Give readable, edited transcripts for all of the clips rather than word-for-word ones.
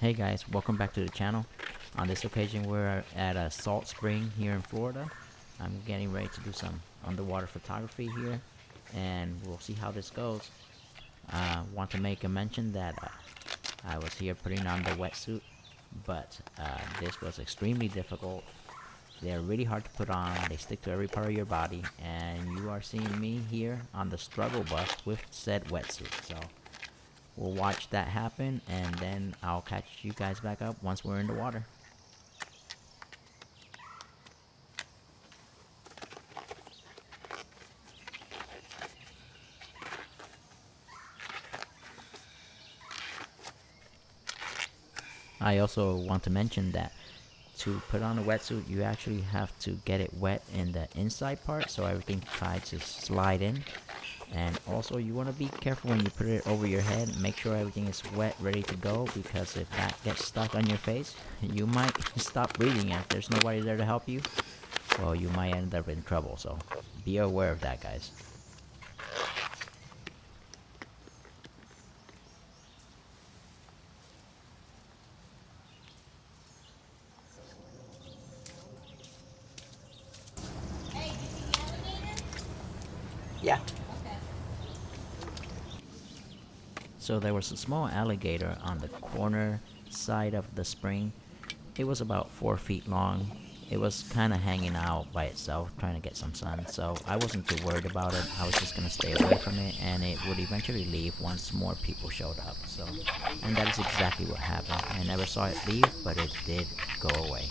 Hey guys, welcome back to the channel. On this occasion we're at a salt spring here in Florida. I'm getting ready to do some underwater photography here and we'll see how this goes. Want to make a mention that I was here putting on the wetsuit, but this was extremely difficult. They're really hard to put on, they stick to every part of your body, and you are seeing me here on the struggle bus with said wetsuit. So we'll watch that happen, and then I'll catch you guys back up once we're in the water. I also want to mention that to put on a wetsuit, you actually have to get it wet in the inside part so everything tries to slide in. And also you want to be careful when you put it over your head. Make sure everything is wet, ready to go, because if that gets stuck on your face, you might stop breathing. If there's nobody there to help you, well, you might end up in trouble. So be aware of that, guys. Hey, did you see the alligator? Yeah. Okay. So there was a small alligator on the corner side of the spring. It was about 4 feet long. It was kind of hanging out by itself, trying to get some sun, so I wasn't too worried about it. I was just gonna stay away from it, and it would eventually leave once more people showed up. And that is exactly what happened. I never saw it leave, but it did go away.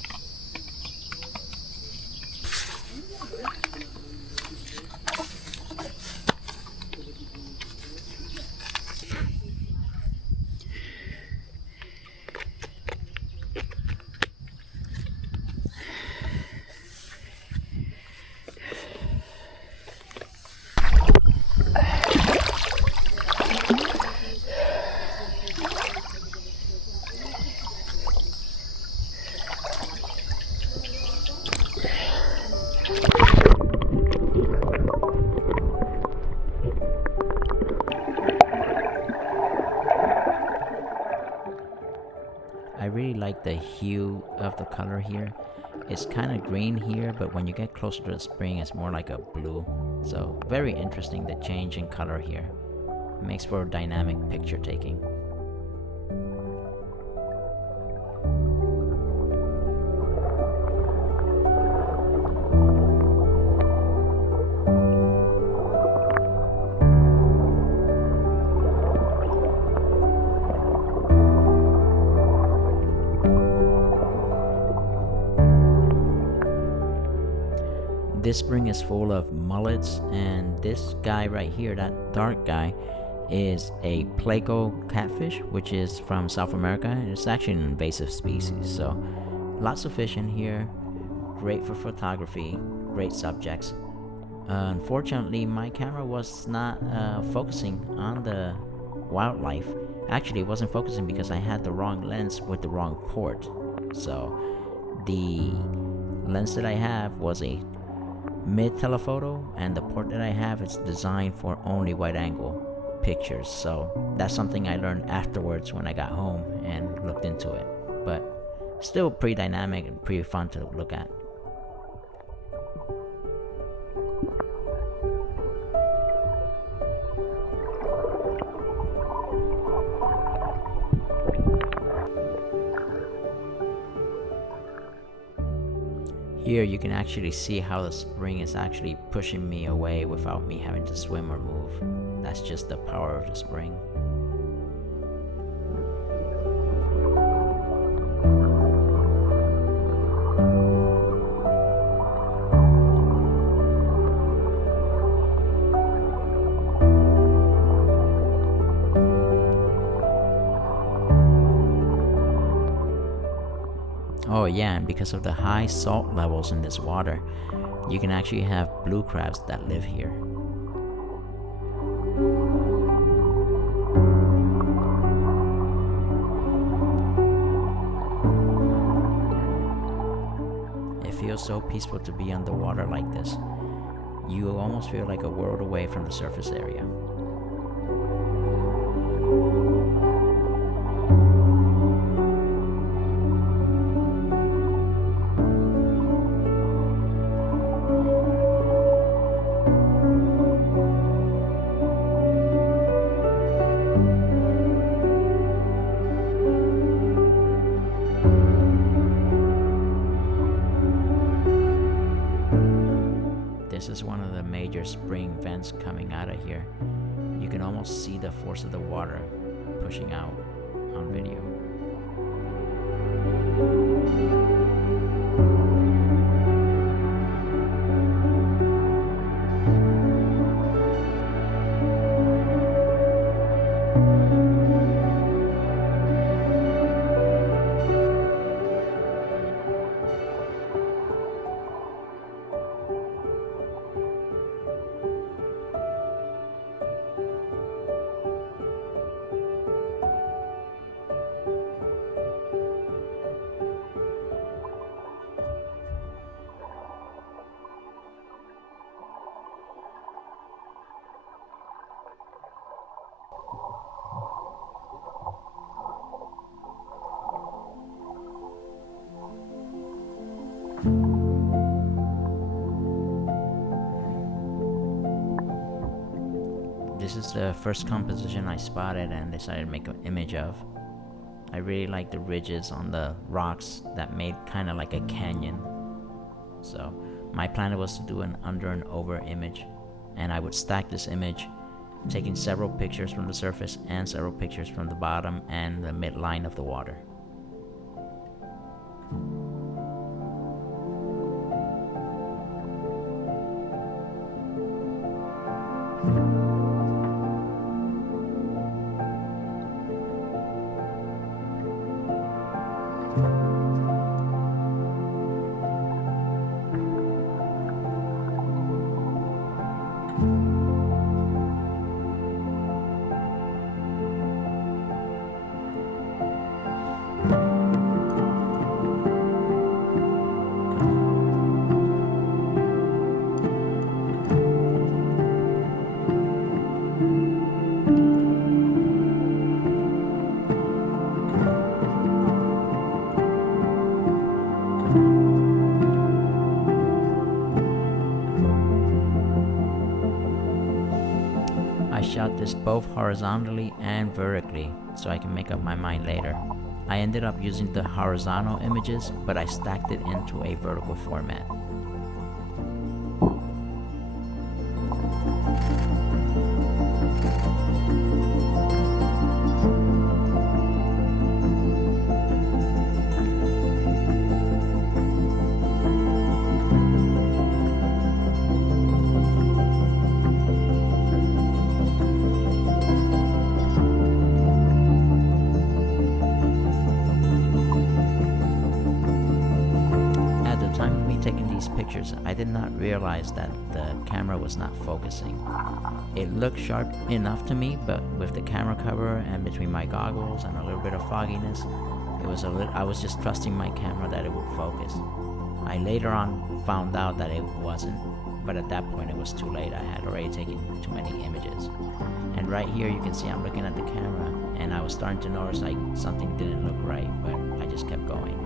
I really like the hue of the color here. It's kind of green here, but when you get closer to the spring, it's more like a blue. So very interesting, the change in color here. Makes for dynamic picture taking. This spring is full of mullets, and this guy right here, that dark guy, is a pleco catfish, which is from South America, and it's actually an invasive species. So lots of fish in here, great for photography, great subjects. Unfortunately, my camera was not focusing on the wildlife. Actually, it wasn't focusing because I had the wrong lens with the wrong port. So the lens that I have was a mid telephoto, and the port that I have is designed for only wide angle pictures. So that's something I learned afterwards when I got home and looked into it, but still pretty dynamic and pretty fun to look at. Here you can actually see how the spring is actually pushing me away without me having to swim or move. That's just the power of the spring. Oh yeah, and because of the high salt levels in this water, you can actually have blue crabs that live here. It feels so peaceful to be underwater like this. You almost feel like a world away from the surface area. spring vents coming out of here. You can almost see the force of the water pushing out on video. This is the first composition I spotted and decided to make an image of. I really like the ridges on the rocks that made kind of like a canyon. So my plan was to do an under and over image, and I would stack this image, taking several pictures from the surface and several pictures from the bottom and the midline of the water. I shot this both horizontally and vertically so I can make up my mind later. I ended up using the horizontal images, but I stacked it into a vertical format. Taking these pictures, I did not realize that the camera was not focusing. It looked sharp enough to me, but with the camera cover and between my goggles and a little bit of fogginess, I was just trusting my camera that it would focus. I later on found out that it wasn't, but at that point it was too late. I had already taken too many images. And right here you can see I'm looking at the camera, and I was starting to notice like something didn't look right, but I just kept going.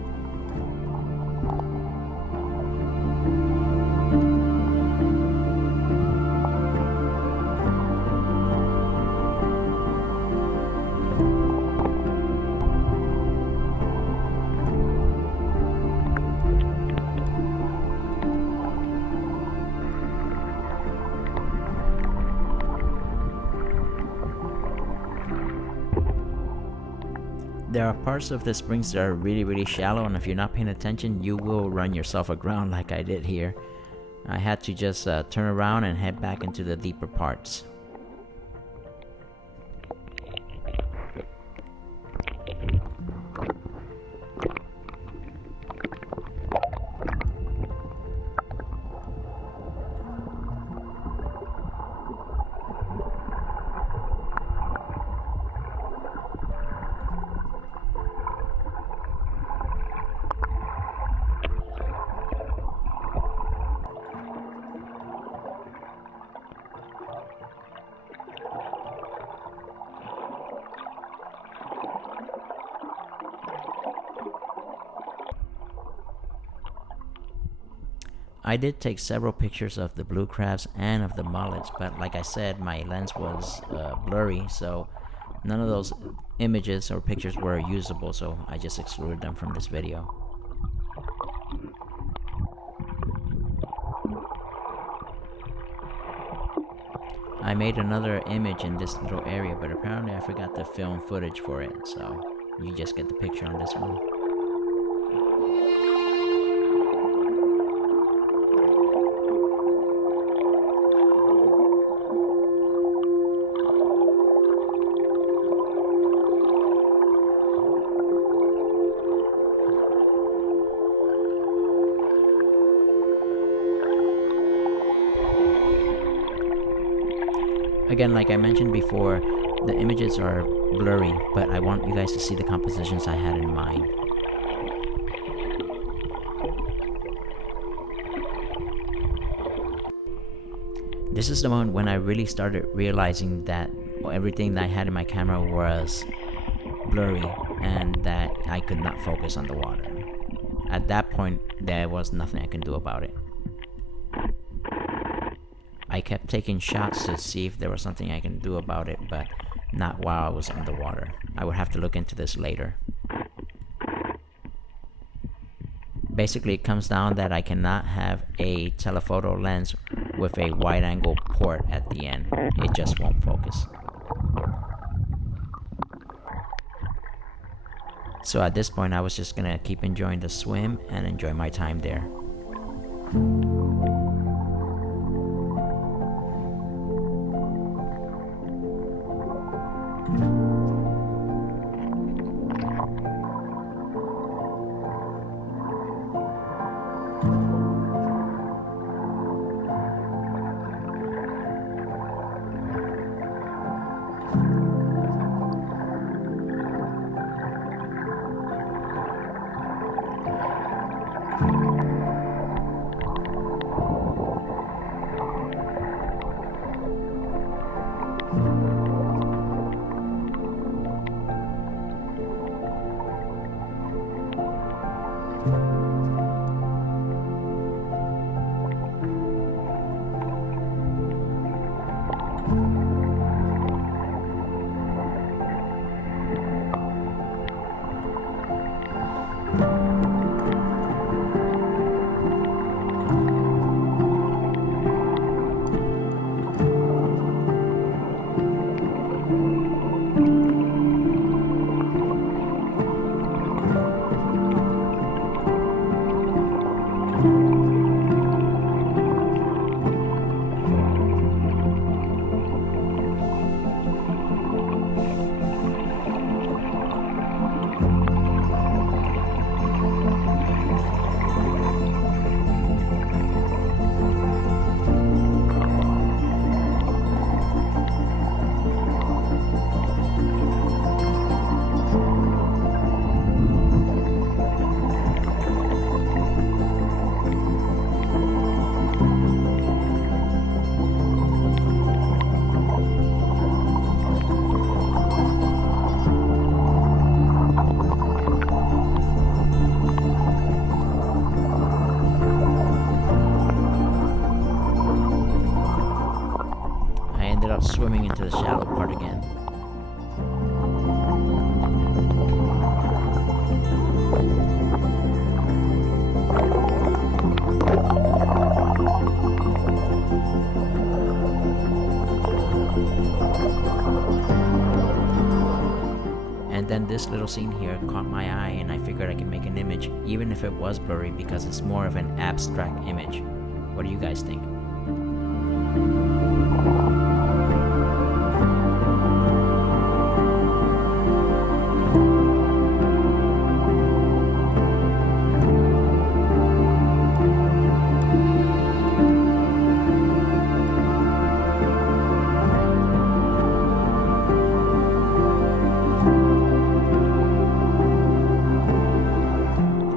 There are parts of the springs that are really shallow, and if you're not paying attention, you will run yourself aground like I did here. I had to just turn around and head back into the deeper parts. I did take several pictures of the blue crabs and of the mullets, but like I said, my lens was blurry, so none of those images or pictures were usable, so I just excluded them from this video. I made another image in this little area, but apparently I forgot to film footage for it, so you just get the picture on this one. Again, like I mentioned before, the images are blurry, but I want you guys to see the compositions I had in mind. This is the moment when I really started realizing that everything that I had in my camera was blurry and that I could not focus on the water. At that point, there was nothing I can do about it. I kept taking shots to see if there was something I can do about it, but not while I was underwater. I would have to look into this later. Basically, it comes down that I cannot have a telephoto lens with a wide-angle port at the end. It just won't focus. So at this point, I was just gonna keep enjoying the swim and enjoy my time there. Swimming into the shallow part again. And then this little scene here caught my eye and I figured I can make an image, even if it was blurry, because it's more of an abstract image. What do you guys think?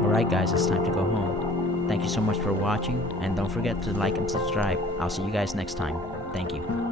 Alright guys, it's time to go home. Thank you so much for watching, and don't forget to like and subscribe. I'll see you guys next time. Thank you.